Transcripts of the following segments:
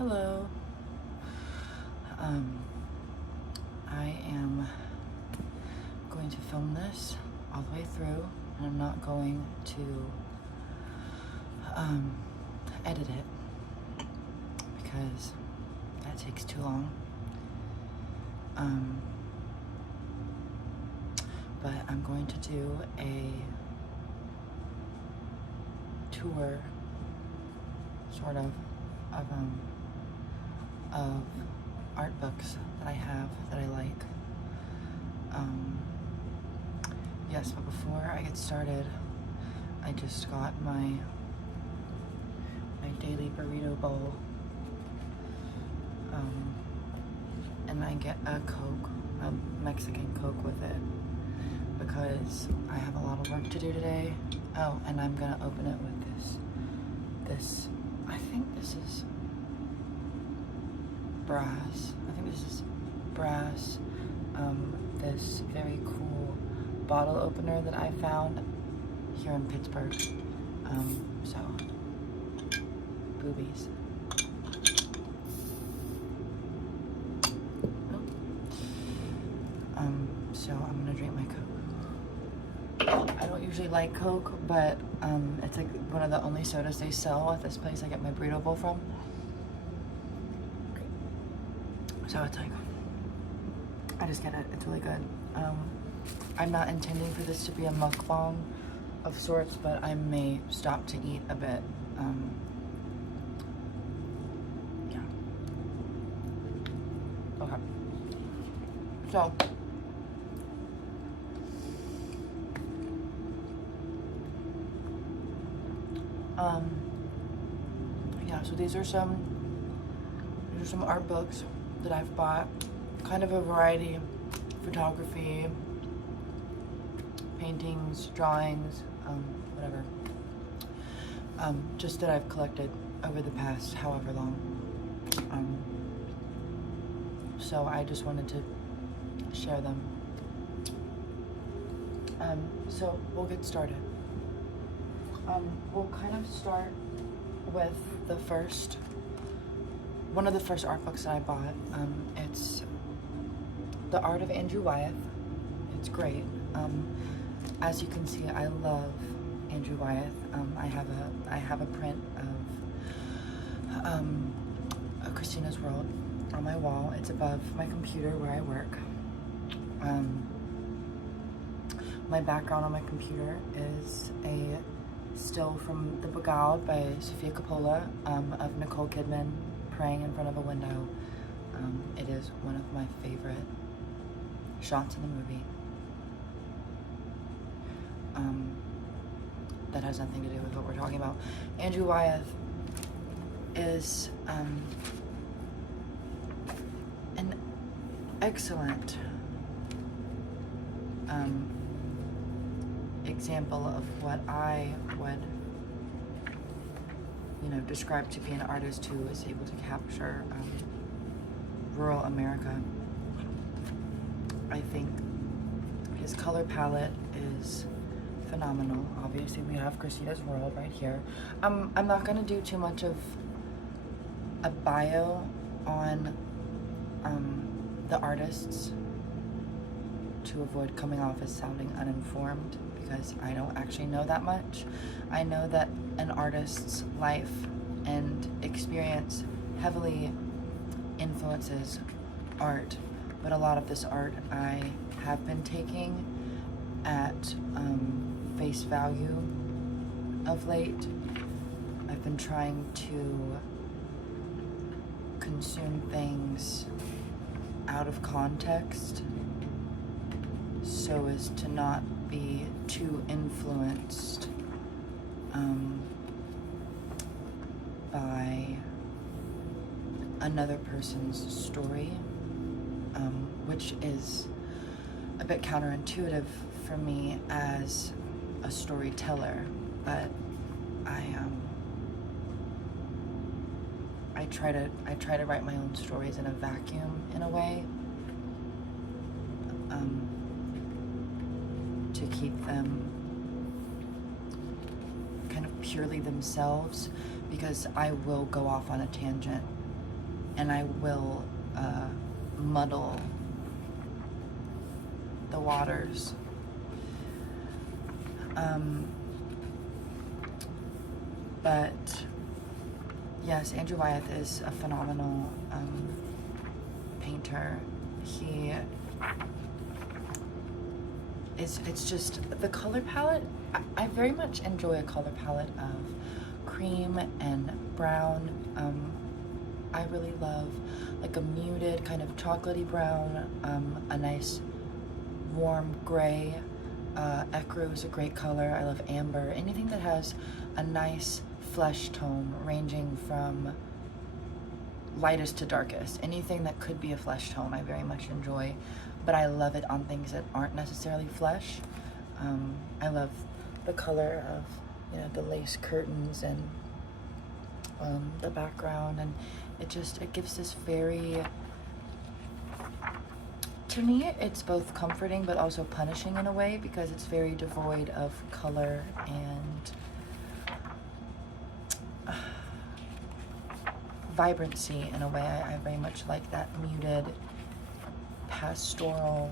Hello. I am going to film this all the way through, and I'm not going to edit it because that takes too long. But I'm going to do a tour, sort of art books that I have that I like. Yes, but before I get started, I just got my daily burrito bowl, and I get a Coke, a Mexican Coke with it, because I have a lot of work to do today. Oh, and I'm gonna open it with this, I think this is brass. This very cool bottle opener that I found here in Pittsburgh. So, boobies. So I'm gonna drink my Coke. I don't usually like Coke, but it's like one of the only sodas they sell at this place I get my burrito bowl from. So it's like, I just get it. It's really good. I'm not intending for this to be a mukbang of sorts, but I may stop to eat a bit. Yeah. Okay. So, yeah, so these are some art books that I've bought, kind of a variety: photography, paintings, drawings, whatever, just that I've collected over the past however long. So I just wanted to share them. So we'll get started. We'll kind of start with one of the first art books that I bought. It's The Art of Andrew Wyeth. It's great. As you can see, I love Andrew Wyeth. I have a print of Christina's World on my wall. It's above my computer where I work. My background on my computer is a still from The Beguiled by Sofia Coppola, of Nicole Kidman praying in front of a window. It is one of my favorite shots in the movie. That has nothing to do with what we're talking about. Andrew Wyeth is an excellent example of what I would, describe to be an artist who is able to capture rural America. I think his color palette is phenomenal. Obviously, we have Christina's World right here. I'm not gonna do too much of a bio on the artists to avoid coming off as sounding uninformed, because I don't actually know that much. I know that an artist's life and experience heavily influences art, but a lot of this art I have been taking at face value of late. I've been trying to consume things out of context so as to not be too influenced by another person's story, which is a bit counterintuitive for me as a storyteller, but I try to write my own stories in a vacuum, in a way, to keep them kind of purely themselves, because I will go off on a tangent and I will muddle the waters. But yes, Andrew Wyeth is a phenomenal painter. It's just the color palette. I very much enjoy a color palette of cream and brown. I really love like a muted kind of chocolatey brown, a nice warm gray. Ecru is a great color. I love amber. Anything that has a nice flesh tone ranging from lightest to darkest. Anything that could be a flesh tone I very much enjoy, but I love it on things that aren't necessarily flesh. I love the color of, you know, the lace curtains and the background, and it gives this very, to me, it's both comforting but also punishing in a way, because it's very devoid of color and vibrancy in a way. I very much like that muted pastoral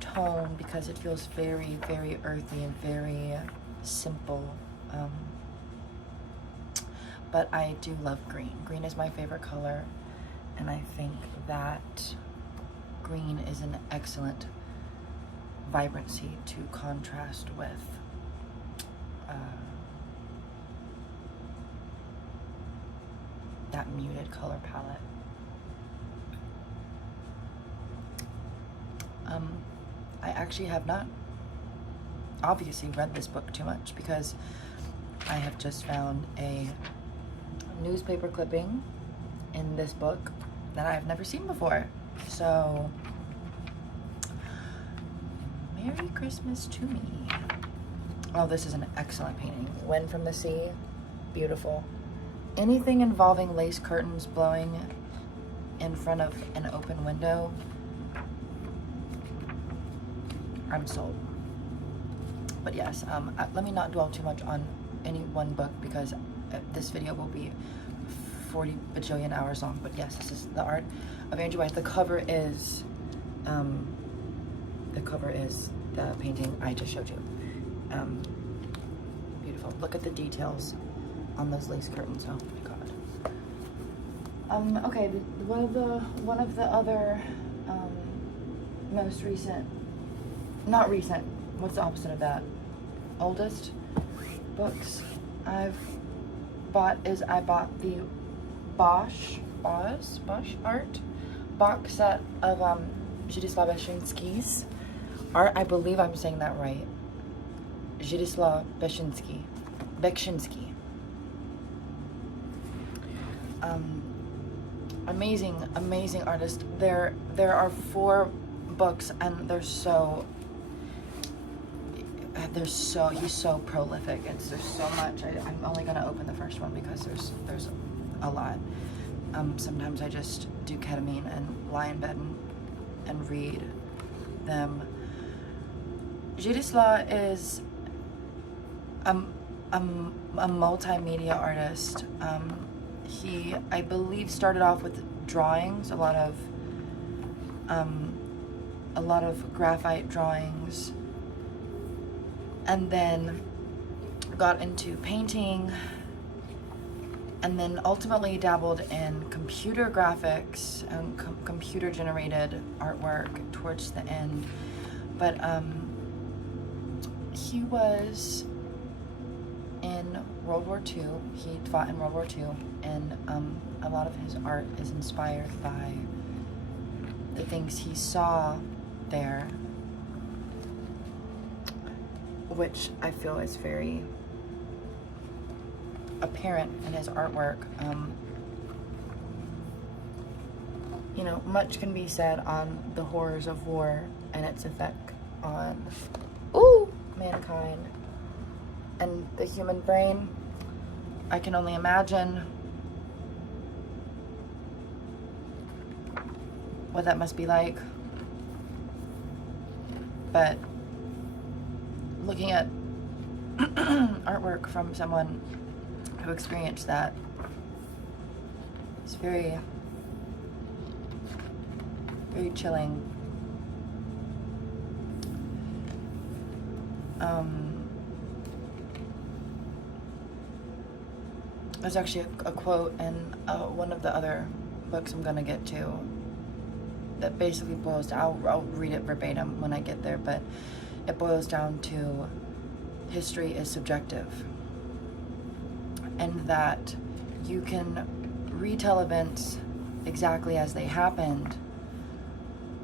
tone, because it feels very, very earthy and very simple. But I do love green. Green is my favorite color, and I think that green is an excellent vibrancy to contrast with that muted color palette. I actually have not obviously read this book too much, because I have just found a newspaper clipping in this book that I've never seen before. So, Merry Christmas to me. Oh, this is an excellent painting. Wind from the Sea, beautiful. Anything involving lace curtains blowing in front of an open window, I'm sold. But yes, let me not dwell too much on any one book, because this video will be 40 bajillion hours long. But yes, this is The Art of Andrew Wyeth. The cover is the painting I just showed you. Beautiful. Look at the details on those lace curtains. Oh my god. Okay, one of the other most recent, not recent, what's the opposite of that? Oldest books I've bought is I bought the Bosch art box set of Zdzisław Beksiński's art. I believe I'm saying that right. Zdzisław Beksiński. Amazing artist. There are 4 books, and he's so prolific. There's so much. I'm only gonna open the first one because there's a lot. Sometimes I just do ketamine and lie in bed and read them. Zdzisław is a multimedia artist. He, I believe, started off with drawings, a lot of graphite drawings, and then got into painting, and then ultimately dabbled in computer graphics and computer generated artwork towards the end. But he was in World War II. He fought in World War II, and a lot of his art is inspired by the things he saw there, which I feel is very apparent in his artwork. You know, much can be said on the horrors of war and its effect on mankind and the human brain. I can only imagine what that must be like. But looking at artwork from someone who experienced that, It's very, very chilling. There's actually a quote in one of the other books I'm gonna get to that basically boils down, I'll read it verbatim when I get there, but it boils down to history is subjective, and that you can retell events exactly as they happened,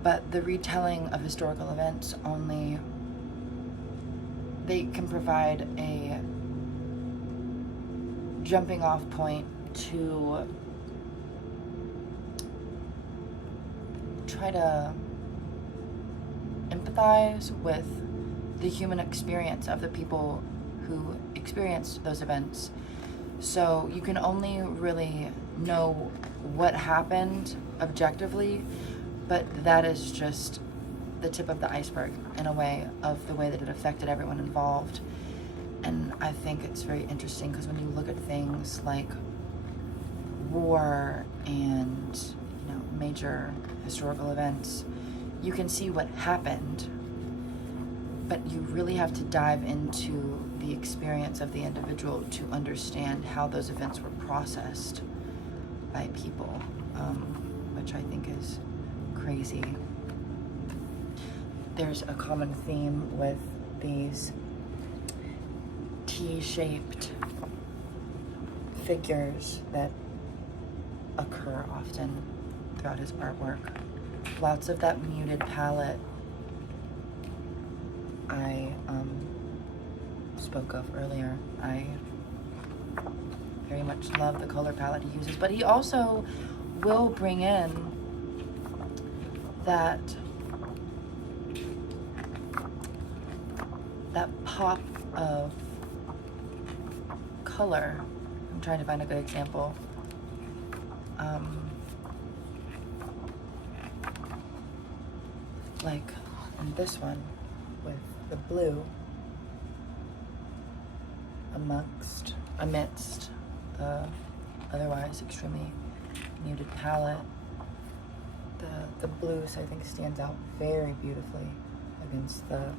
but the retelling of historical events only, they can provide a jumping off point to try to empathize with the human experience of the people who experienced those events. So you can only really know what happened objectively, but that is just the tip of the iceberg in a way of the way that it affected everyone involved. And I think it's very interesting because when you look at things like war and, you know, major historical events, you can see what happened, but you really have to dive into the experience of the individual to understand how those events were processed by people, which I think is crazy. There's a common theme with these T-shaped figures that occur often throughout his artwork. Lots of that muted palette I spoke of earlier. I very much love the color palette he uses, but he also will bring in that pop of color. I'm trying to find a good example. Like in this one with the blue amidst the otherwise extremely muted palette. The blues, I think, stands out very beautifully against the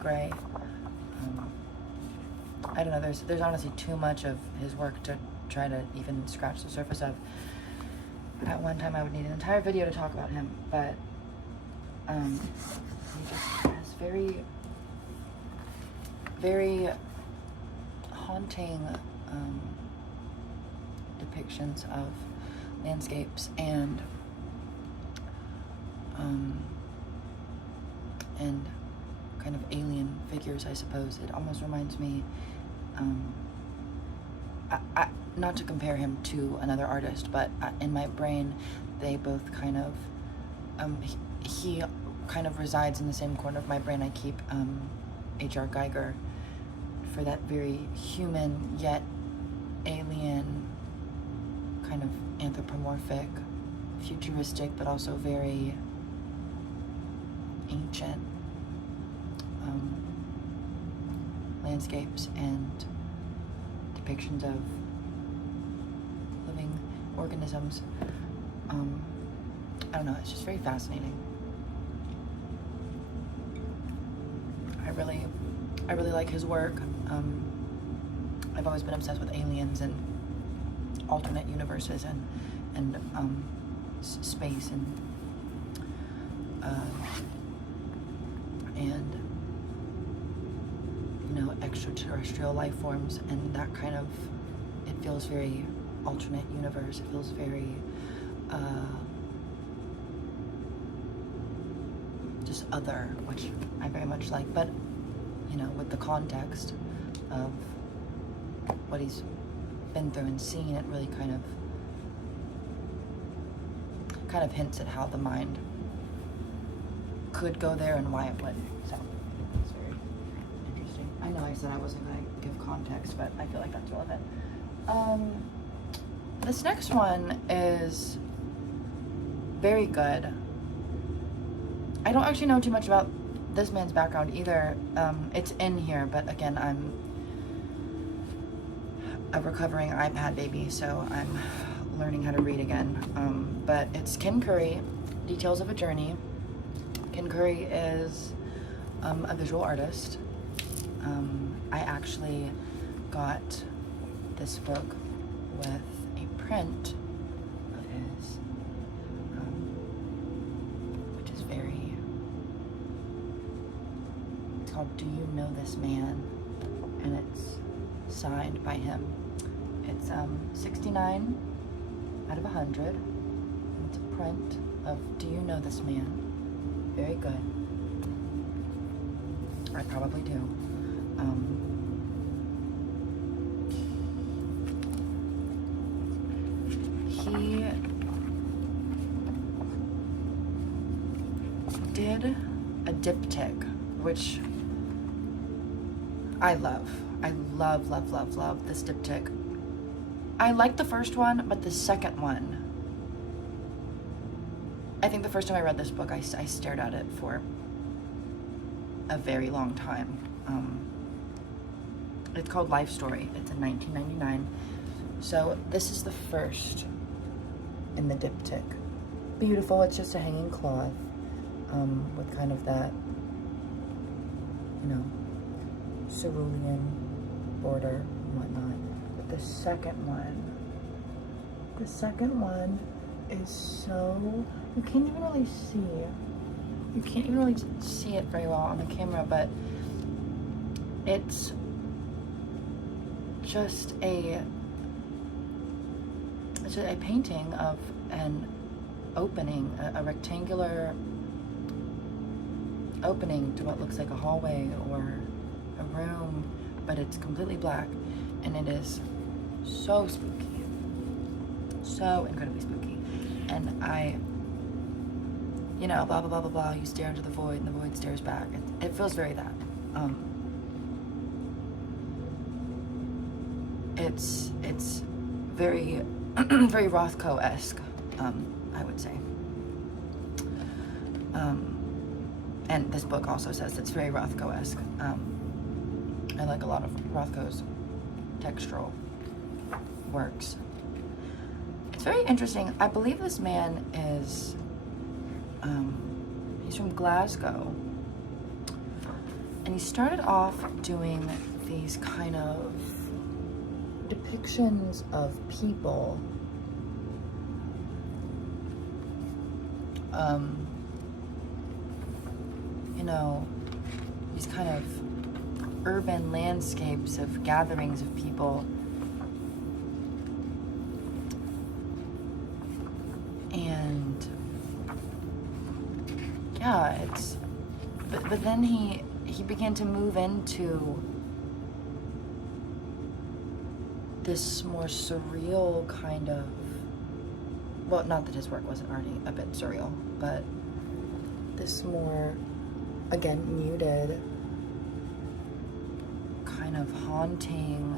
gray. I don't know, there's honestly too much of his work to try to even scratch the surface of. At one time I would need an entire video to talk about him, but he just has very, very haunting depictions of landscapes and kind of alien figures, I suppose. It almost reminds me, not to compare him to another artist, but in my brain, they both kind of, he kind of resides in the same corner of my brain. I keep H.R. Geiger for that very human yet alien, kind of anthropomorphic, futuristic, but also very ancient landscapes and depictions of living organisms. I don't know, it's just very fascinating. I really like his work. I've always been obsessed with aliens and alternate universes and space and you know, extraterrestrial life forms, and that kind of, it feels very alternate universe. It feels very just other, which I very much like, but you know, with the context of what he's been through and seen, it really kind of hints at how the mind could go there and why it would. So it's very interesting. I know I said I wasn't going to give context, but I feel like that's relevant. This next one is very good. I don't actually know too much about this man's background either. It's in here, but again, I'm a recovering iPad baby, so I'm learning how to read again. But it's Ken Curry, Details of a Journey. Ken Curry is a visual artist. I actually got this book with a print of his, which is very, it's called Do You Know This Man? And it's signed by him. It's 69 out of 100. It's a print of Do You Know This Man? Very good. I probably do. He did a diptych, which I love. I love, love, love, love this diptych. I like the first one, but the second one, I think the first time I read this book, I stared at it for a very long time. It's called Life Story. It's in 1999. So this is the first in the diptych. Beautiful. It's just a hanging cloth with kind of that, you know, cerulean border and whatnot. But the second one is so, you can't even really see it very well on the camera, but it's just a painting of an opening, a rectangular opening to what looks like a hallway or a room, but it's completely black, and it is so spooky, so incredibly spooky. And you know, blah, blah, blah, blah, blah, you stare into the void and the void stares back. It feels very that. It's very, very Rothko-esque, I would say. And this book also says it's very Rothko-esque. I like a lot of Rothko's textural works. It's very interesting. I believe this man is, he's from Glasgow. And he started off doing these kind of depictions of people. You know, these kind of urban landscapes of gatherings of people. And yeah, it's, but then he began to move into this more surreal kind of, well, not that his work wasn't already a bit surreal, but this more, again, muted, kind of haunting,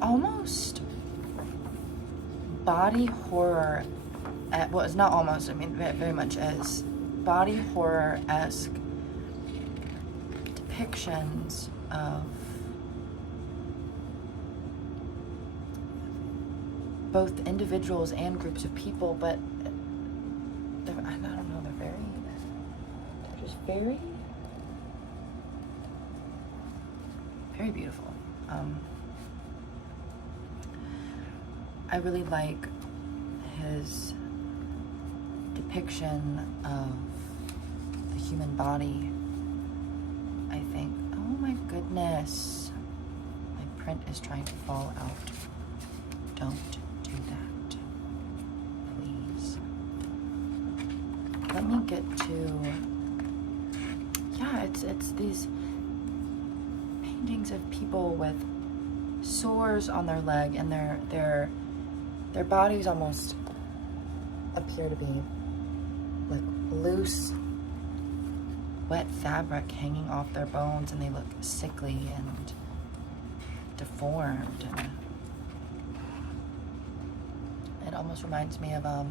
almost body horror, well, it's not almost, I mean, very much as body horror-esque depictions of both individuals and groups of people, but I don't know, they're just very, very beautiful. I really like his depiction of the human body. I think, oh my goodness, my print is trying to fall out. Don't do that, please. Let me get to, yeah, it's these paintings of people with sores on their leg, and their bodies almost appear to be like loose, wet fabric hanging off their bones, and they look sickly and deformed. And it almost reminds me of I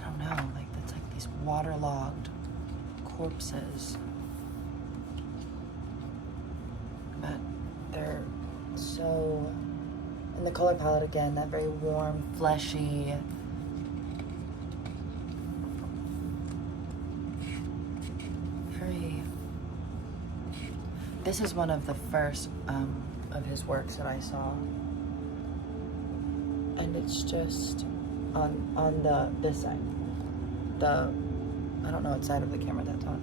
don't know, like it's like these waterlogged corpses. so, and the color palette again, that very warm, fleshy, very, this is one of the first of his works that I saw, and it's just on this side, I don't know what side of the camera that's on,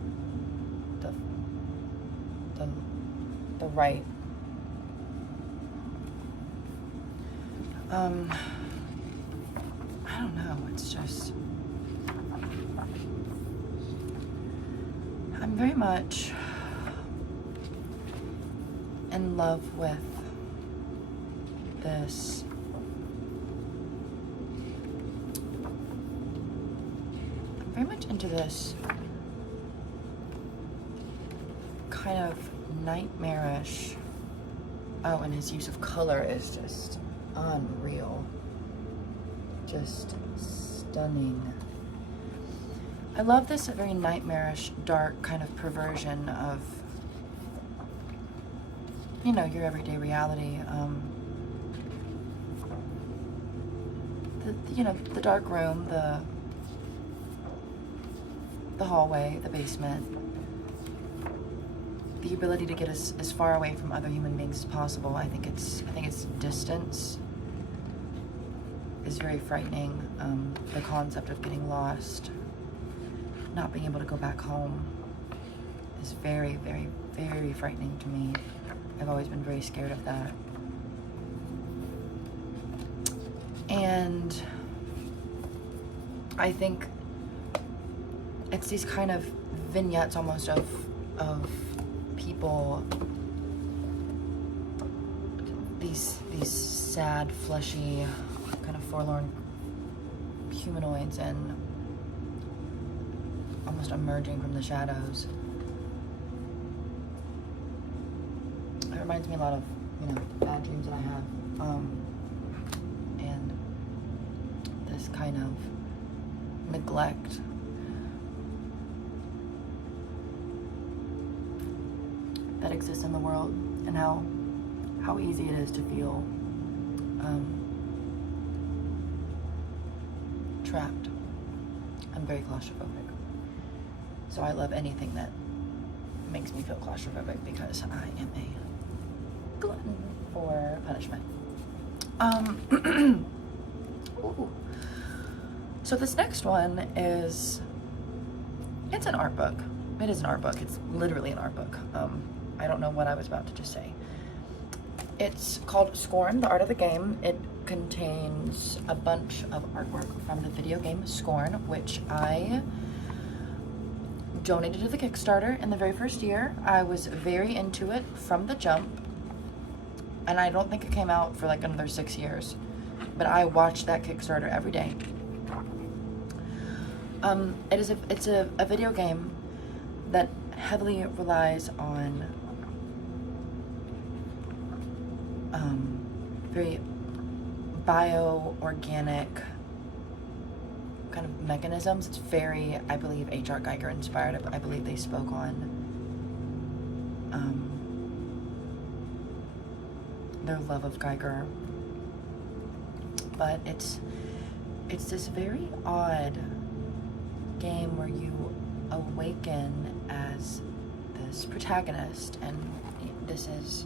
the right. I don't know, it's just, I'm very much in love with this I'm very much into this kind of nightmarish, oh, and his use of color is just unreal, just stunning. I love this very nightmarish, dark kind of perversion of, you know, your everyday reality. You know, the dark room, the hallway, the basement, the ability to get as far away from other human beings as possible. I think it's distance is very frightening. The concept of getting lost, not being able to go back home is very, very, very frightening to me. I've always been very scared of that. And I think it's these kind of vignettes almost of people, these sad, fleshy, kind of forlorn humanoids, and almost emerging from the shadows. It reminds me a lot of, you know, bad dreams that I have, and this kind of neglect that exists in the world, and how easy it is to feel trapped. I'm very claustrophobic, so I love anything that makes me feel claustrophobic because I am a glutton for punishment. Ooh. So this next one is, it's an art book. It is an art book. It's literally an art book. I don't know what I was about to just say. It's called Scorn, The Art of the Game. It contains a bunch of artwork from the video game Scorn, which I donated to the Kickstarter in the very first year. I was very into it from the jump, and I don't think it came out for like another 6 years, but I watched that Kickstarter every day. It's a video game that heavily relies on very bio-organic kind of mechanisms. It's very, I believe, H.R. Geiger inspired. I believe they spoke on their love of Geiger. But it's this very odd game where you awaken as this protagonist, and this is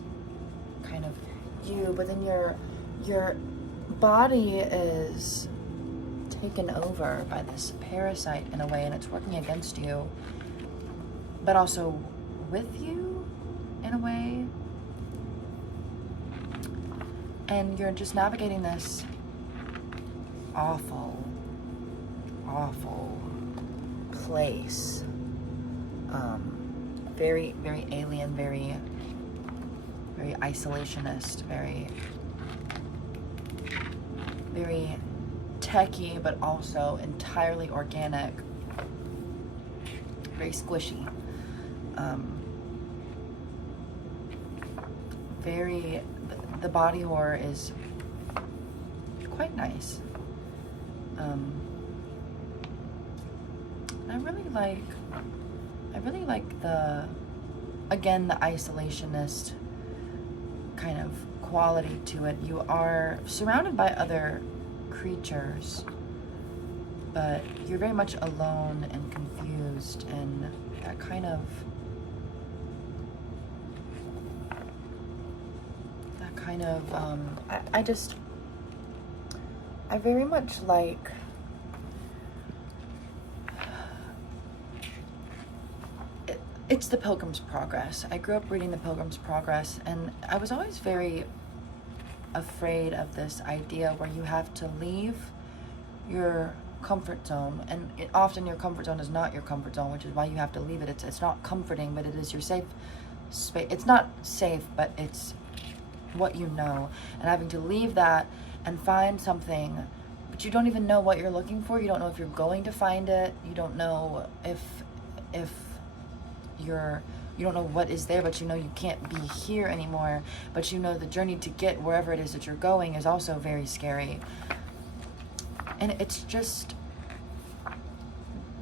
kind of you, but then your body is taken over by this parasite in a way, and it's working against you, but also with you in a way. And you're just navigating this awful place. Very, very alien, very isolationist, very techy, but also entirely organic, very squishy. The body horror is quite nice. I really like the isolationist kind of quality to it. You are surrounded by other creatures, but you're very much alone and confused, and that kind of I very much like it's the Pilgrim's Progress. I grew up reading the Pilgrim's Progress, and I was always very afraid of this idea where you have to leave your comfort zone, and often your comfort zone is not your comfort zone, which is why you have to leave it. It's not comforting, but it is your safe space. It's not safe, but it's what you know, and having to leave that and find something, but you don't even know what you're looking for. You don't know if you're going to find it. You don't know if you don't know what is there, but you know you can't be here anymore, but you know the journey to get wherever it is that you're going is also very scary. And it's just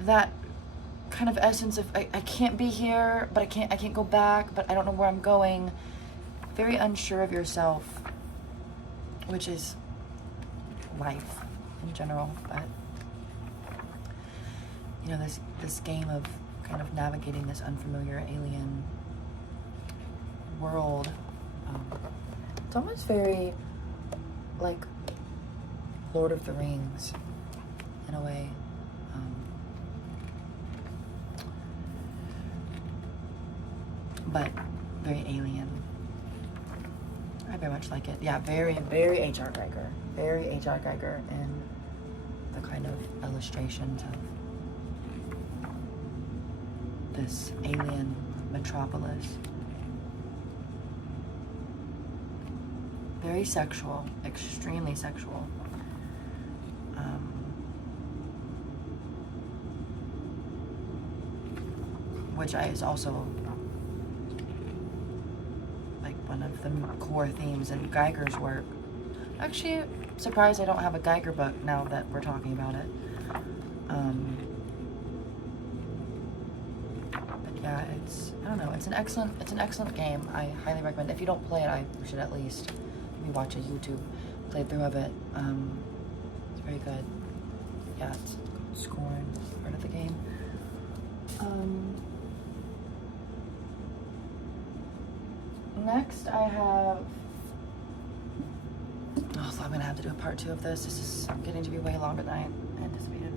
that kind of essence of I can't be here, but I can't go back, but I don't know where I'm going. Very unsure of yourself, which is life in general. But you know, this game of kind of navigating this unfamiliar alien world, it's almost very like Lord of the Rings in a way. But very alien. I very much like it. Yeah, very, very H.R. Geiger. Very H.R. Geiger in the kind of illustrations of this alien metropolis. Very sexual, extremely sexual. Which is also like one of the core themes in Geiger's work. Actually, surprised I don't have a Geiger book now that we're talking about it. But yeah, I don't know, it's an excellent game. I highly recommend it. If you don't play it, I should at least maybe watch a YouTube playthrough of it. It's very good. Yeah, it's Scorn, part of the game. Next, I have. Oh, so I'm gonna have to do a part 2 of this. This is getting to be way longer than I anticipated.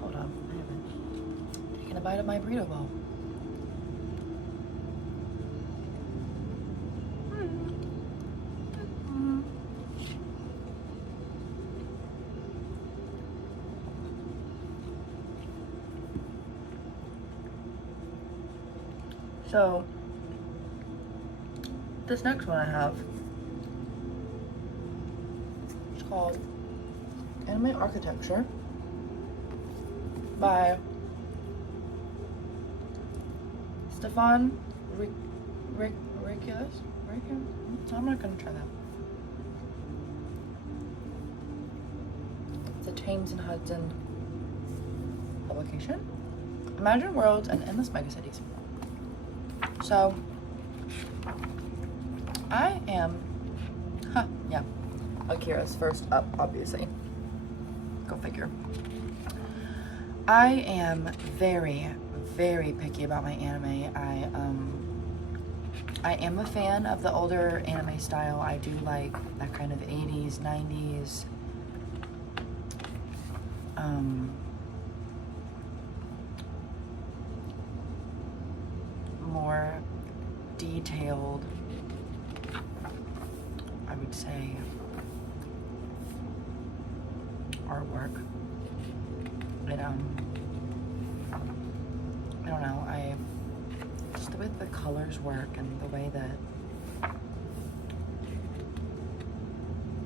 Hold on, I haven't taken a bite of my burrito bowl. So, this next one I have is called Anime Architecture by Stefan Riculus. I'm not gonna try that. It's a Thames and Hudson publication. Imagine worlds and endless megacities. So, I am, yeah, Akira's first up, obviously. Go figure. I am very, very picky about my anime. I am a fan of the older anime style. I do like that kind of 80s, 90s, more detailed, I would say, artwork. And I don't know, just the way the colors work and the way that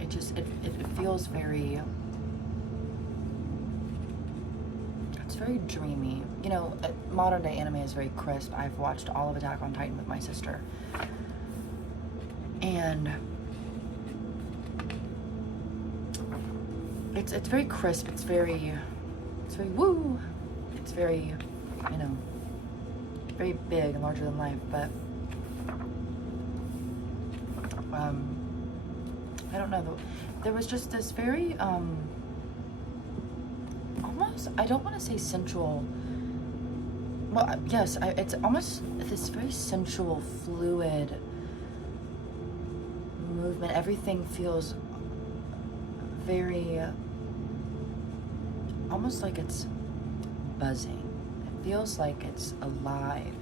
it feels very, it's very dreamy. You know, modern day anime is very crisp. I've watched all of Attack on Titan with my sister. And it's very crisp, it's very woo. It's very, you know, very big and larger than life, but I don't know, there was just this very almost, I don't want to say sensual, well, yes, it's almost this very sensual, fluid movement. Everything feels very, almost like it's buzzing. It feels like it's alive.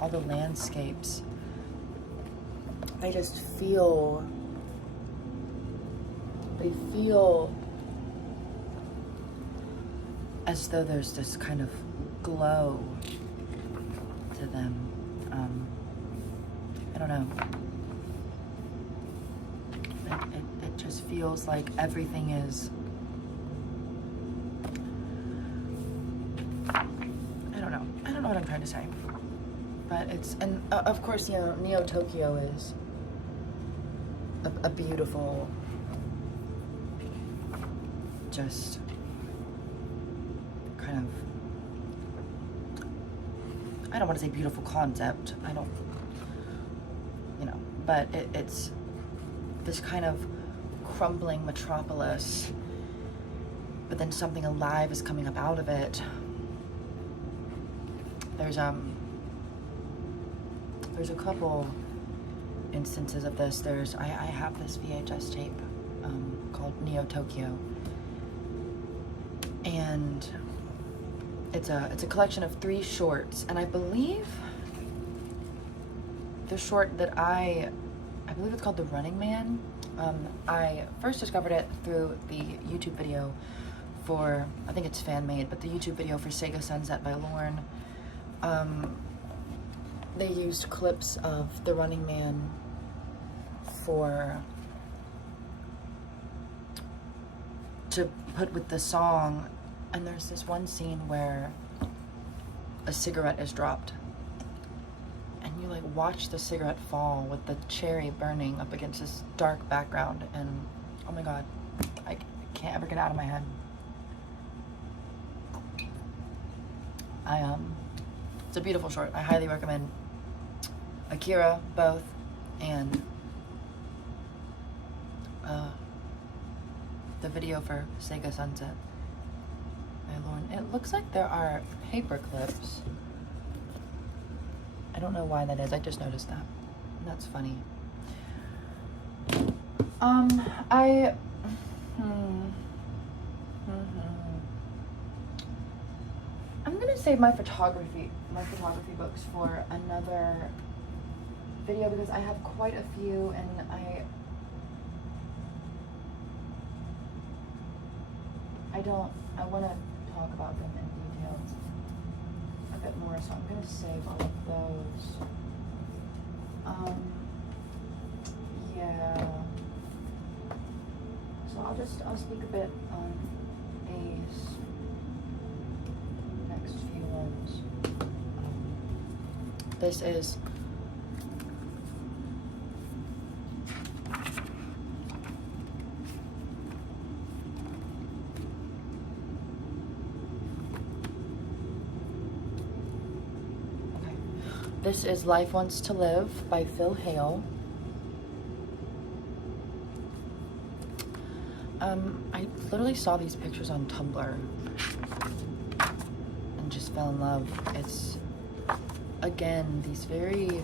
All the landscapes, they just feel, they feel as though there's this kind of glow to them. I don't know. It just feels like everything is, I don't know what I'm trying to say. But it's, and of course, you know, Neo Tokyo is a beautiful, just kind of, I don't want to say beautiful concept, I don't, you know, but it's this kind of crumbling metropolis, but then something alive is coming up out of it. There's a couple instances of this. I have this VHS tape called Neo Tokyo, and it's a collection of 3 shorts, and I believe the short that I believe it's called The Running Man. I first discovered it through the YouTube video for, I think it's fan made, but the YouTube video for Sega Sunset by Lorne. They used clips of The Running Man to put with the song, and there's this one scene where a cigarette is dropped, and you like watch the cigarette fall with the cherry burning up against this dark background, and oh my god, I can't ever get it out of my head. It's a beautiful short. I highly recommend Akira, both, and the video for Sega Sunset by Lorne. It looks like there are paper clips. I don't know why that is. I just noticed that. That's funny. I'm gonna save my photography books for another video, because I have quite a few, and I want to talk about them in detail a bit more, so I'm gonna save all of those. Yeah. So I'll speak a bit on these next few ones. This is This is Life Wants to Live by Phil Hale. I literally saw these pictures on Tumblr and just fell in love. It's, again, these very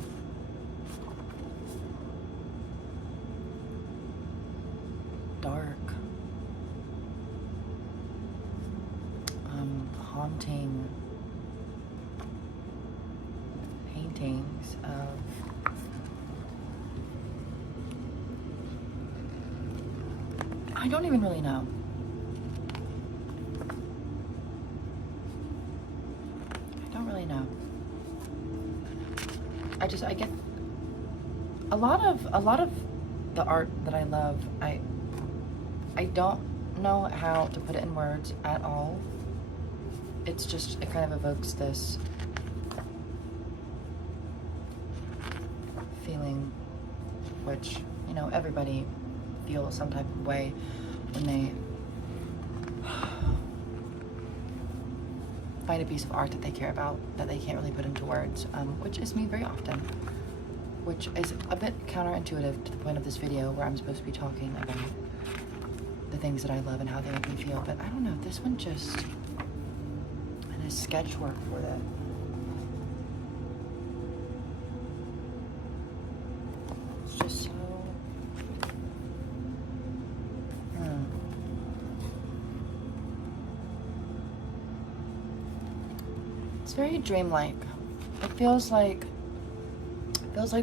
dark, haunting paintings of I don't even really know. I don't really know. I get a lot of the art that I love. I don't know how to put it in words at all. It's just, it kind of evokes this feeling, which, you know, everybody feels some type of way when they find a piece of art that they care about that they can't really put into words, which is me very often, which is a bit counterintuitive to the point of this video where I'm supposed to be talking about the things that I love and how they make me feel. But I don't know, this one just, and his sketch work for that. It's just so, it's very dreamlike. It feels like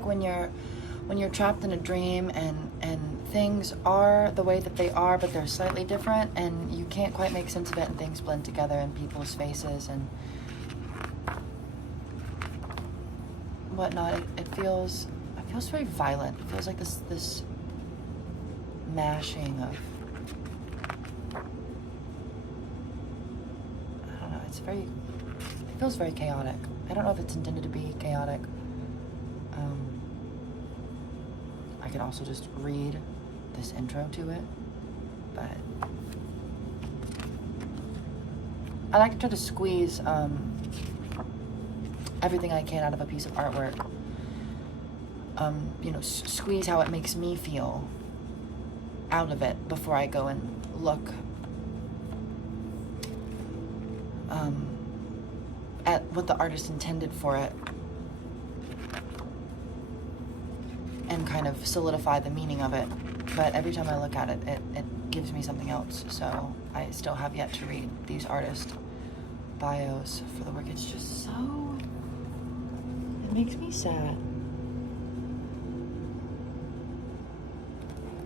when you're trapped in a dream and things are the way that they are, but they're slightly different, and you can't quite make sense of it, and things blend together in people's faces and whatnot. It feels very violent. It feels like this mashing of, I don't know, it feels very chaotic. I don't know if it's intended to be chaotic. I can also just read this intro to it, but I like to try to squeeze everything I can out of a piece of artwork. You know, squeeze how it makes me feel out of it before I go and look at what the artist intended for it and kind of solidify the meaning of it. But every time I look at it, it gives me something else. So I still have yet to read these artist bios for the work. It's just so, it makes me sad.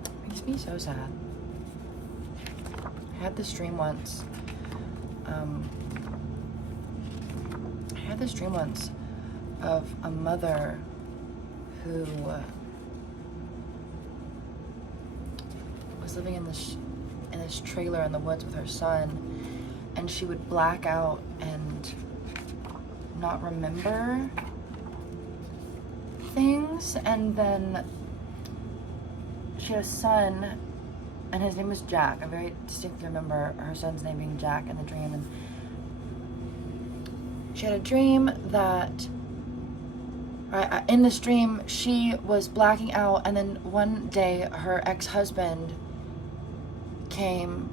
It makes me so sad. I had this dream once. Of a mother who was living in this trailer in the woods with her son, and she would black out and not remember things, and then she had a son, and his name was Jack. I very distinctly remember her son's name being Jack in the dream, and she had a dream that, in this dream, she was blacking out, and then one day her ex-husband came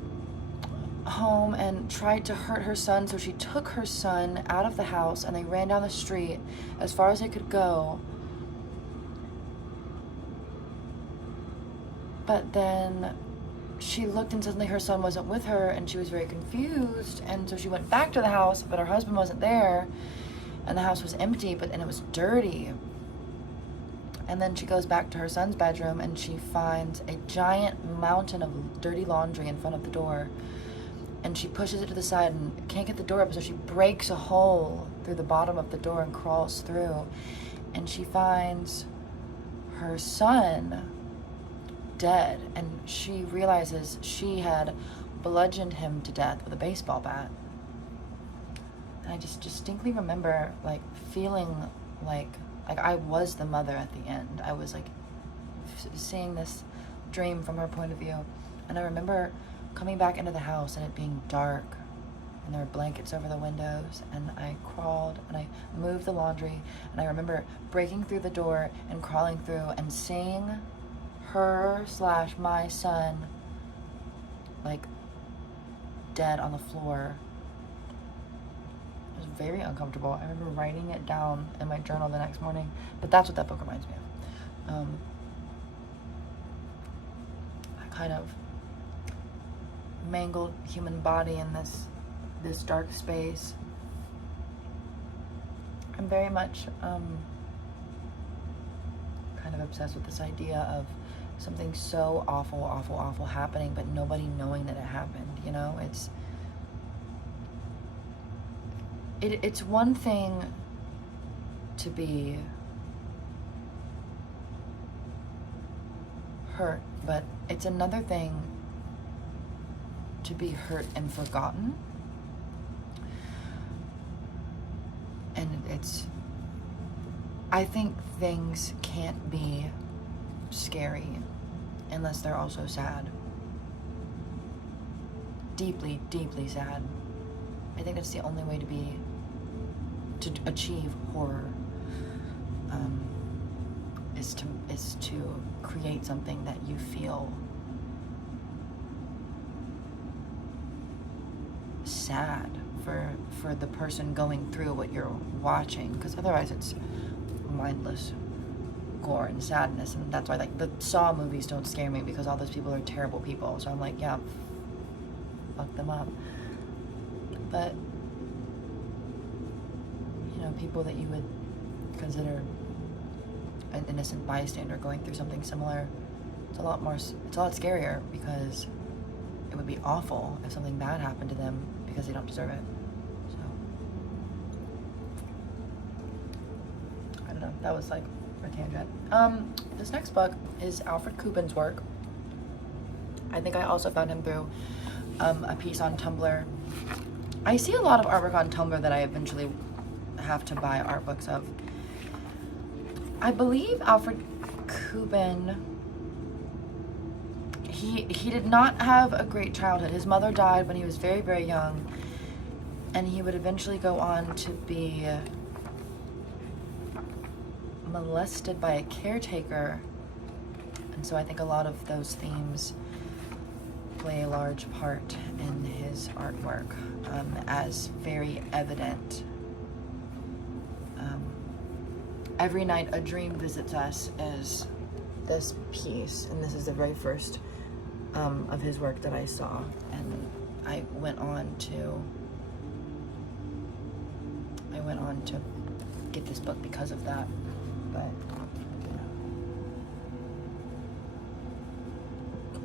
home and tried to hurt her son, so she took her son out of the house and they ran down the street as far as they could go. But then she looked and suddenly her son wasn't with her, and she was very confused, and so she went back to the house, but her husband wasn't there, and the house was empty, and it was dirty. And then she goes back to her son's bedroom and she finds a giant mountain of dirty laundry in front of the door, and she pushes it to the side and can't get the door up, so she breaks a hole through the bottom of the door and crawls through, and she finds her son dead, and she realizes she had bludgeoned him to death with a baseball bat. And I just distinctly remember like feeling like I was the mother at the end. I was like seeing this dream from her point of view, and I remember coming back into the house and it being dark, and there were blankets over the windows, and I crawled and I moved the laundry, and I remember breaking through the door and crawling through and seeing her/my son like dead on the floor. It was very uncomfortable. I remember writing it down in my journal the next morning, but that's what that book reminds me of. That kind of mangled human body in this dark space. I'm very much kind of obsessed with this idea of something so awful happening, but nobody knowing that it happened. You know, it's one thing to be hurt, but it's another thing to be hurt and forgotten. And I think things can't be scary unless they're also sad. Deeply, deeply sad. think that's the only way to achieve horror, is to create something that you feel sad for the person going through what you're watching, because otherwise it's mindless gore and sadness. And that's why, like, the Saw movies don't scare me, because all those people are terrible people, so I'm like, yeah, fuck them up. But you know, people that you would consider an innocent bystander going through something similar, it's a lot scarier, because it would be awful if something bad happened to them because they don't deserve it. So I don't know, that was like a tangent. This next book is Alfred Kubin's work. I think I also found him through a piece on Tumblr. I see a lot of artwork on Tumblr that I eventually have to buy art books of. I believe Alfred Kubin, he did not have a great childhood. His mother died when he was very, very young, and he would eventually go on to be molested by a caretaker. And so I think a lot of those themes play a large part in his artwork, as very evident. Every Night a Dream Visits Us is this piece, and this is the very first of his work that I saw, and I went on to get this book because of that. But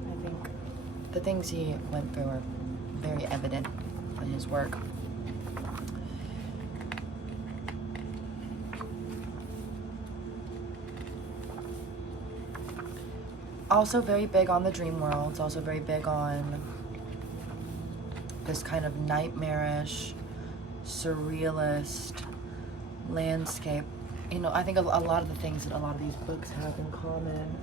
I think the things he went through are very evident in his work. Also very big on the dream worlds, also very big on this kind of nightmarish, surrealist landscape. You know, I think a lot of the things that a lot of these books have in common,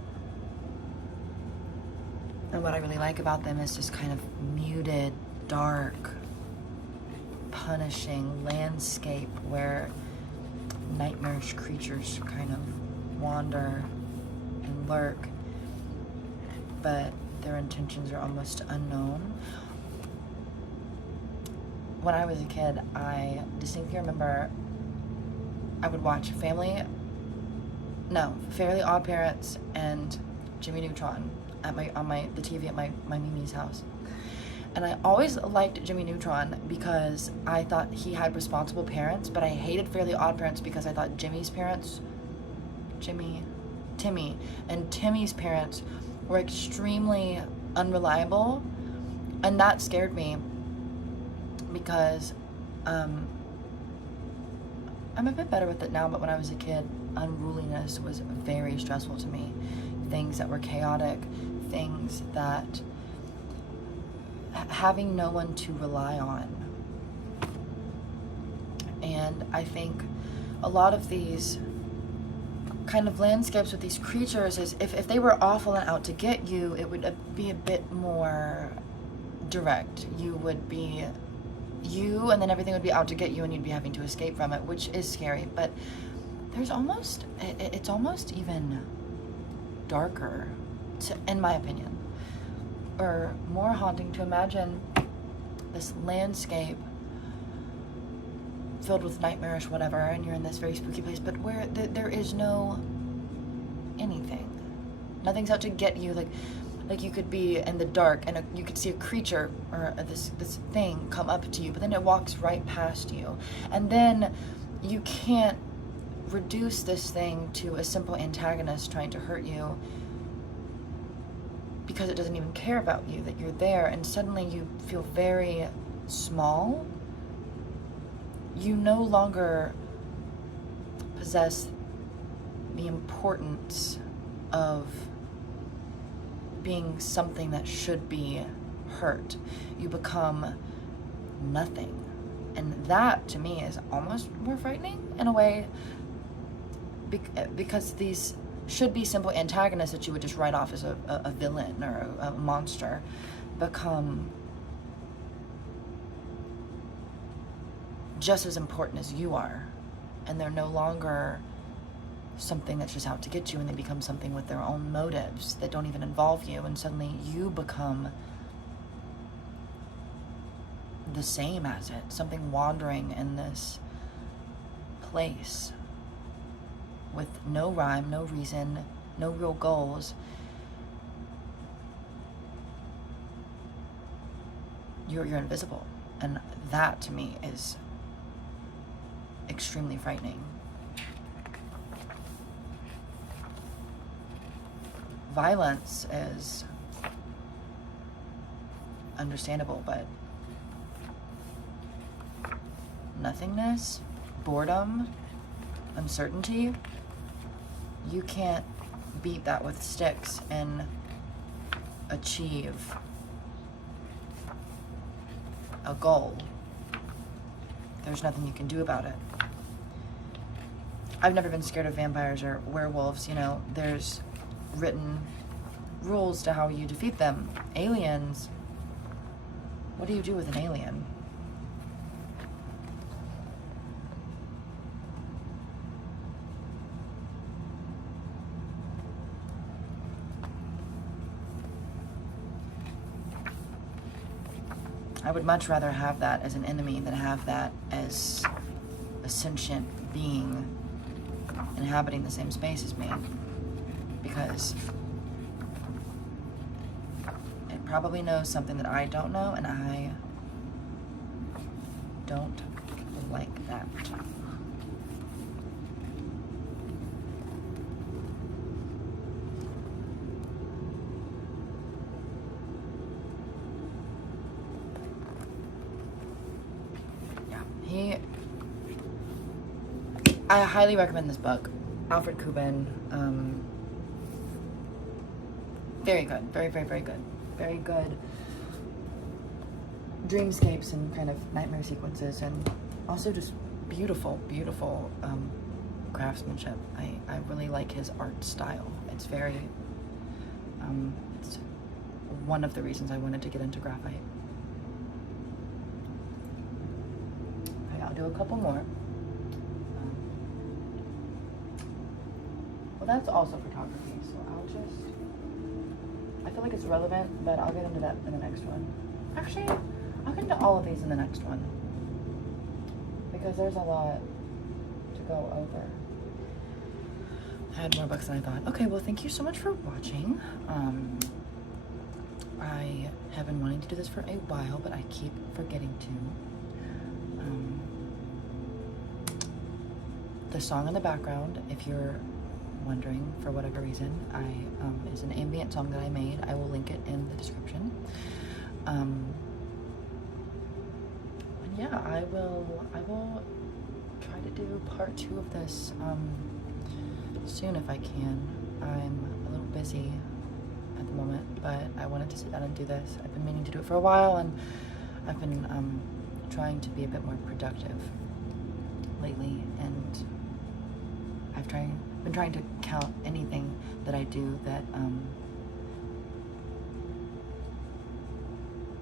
and what I really like about them, is just kind of muted, dark, punishing landscape where nightmarish creatures kind of wander and lurk, but their intentions are almost unknown. When I was a kid, I distinctly remember I would watch Fairly Odd Parents and Jimmy Neutron at the TV at my Mimi's house. And I always liked Jimmy Neutron because I thought he had responsible parents, but I hated Fairly Odd Parents because I thought Timmy and Timmy's parents were extremely unreliable, and that scared me because I'm a bit better with it now, but when I was a kid, unruliness was very stressful to me. Things that were chaotic, things that having no one to rely on. And I think a lot of these kind of landscapes with these creatures is if they were awful and out to get you, it would be a bit more direct. You would be you, and then everything would be out to get you, and you'd be having to escape from it, which is scary. But it's almost even darker, in my opinion, or more haunting to imagine this landscape filled with nightmarish whatever, and you're in this very spooky place, but where there is no anything. Nothing's out to get you. Like you could be in the dark and you could see a creature or this thing come up to you, but then it walks right past you, and then you can't reduce this thing to a simple antagonist trying to hurt you because it doesn't even care about you, that you're there, and suddenly you feel very small. You no longer possess the importance of being something that should be hurt. You become nothing. And that, to me, is almost more frightening in a way, because these should be simple antagonists that you would just write off as a villain or a monster become just as important as you are, and they're no longer something that's just out to get you, and they become something with their own motives that don't even involve you, and suddenly you become the same as it, something wandering in this place with no rhyme, no reason, no real goals. You're invisible, and that to me is extremely frightening. Violence is understandable, but nothingness, boredom, uncertainty, you can't beat that with sticks and achieve a goal. There's nothing you can do about it. I've never been scared of vampires or werewolves. You know, there's written rules to how you defeat them. Aliens, what do you do with an alien? I would much rather have that as an enemy than have that as a sentient being inhabiting the same space as me, because it probably knows something that I don't know, and I don't like that. I highly recommend this book. Alfred Kubin. Very good. Very, very, very good. Very good dreamscapes and kind of nightmare sequences, and also just beautiful, beautiful craftsmanship. I really like his art style. It's very, it's one of the reasons I wanted to get into graphite. Okay, I'll do a couple more. That's also photography, so I feel like it's relevant, but I'll get into that in the next one. Actually, I'll get into all of these in the next one, because there's a lot to go over. I had more books than I thought. Okay, well, thank you so much for watching. I have been wanting to do this for a while, but I keep forgetting to. The song in the background, if you're wondering for whatever reason, is an ambient song that I made. I will link it in the description. And yeah, I will try to do part 2 of this soon if I can. I'm a little busy at the moment, but I wanted to sit down and do this. I've been meaning to do it for a while, and I've been trying to be a bit more productive lately, and I've been trying to count anything that I do that,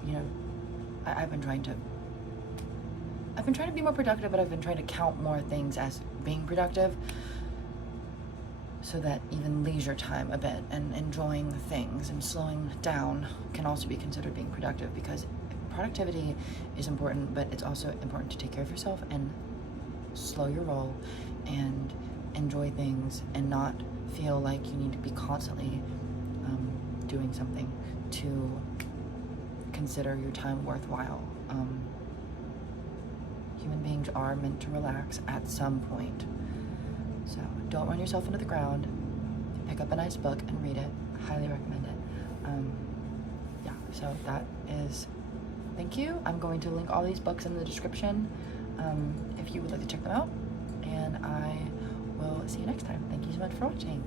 you know, I've been trying to be more productive, but I've been trying to count more things as being productive, so that even leisure time a bit and enjoying things and slowing down can also be considered being productive, because productivity is important, but it's also important to take care of yourself and slow your roll and enjoy things and not feel like you need to be constantly doing something to consider your time worthwhile. Human beings are meant to relax at some point. So don't run yourself into the ground. Pick up a nice book and read it. Highly recommend it. Yeah, so that is, thank you. I'm going to link all these books in the description if you would like to check them out. And I will see you next time. Thank you so much for watching.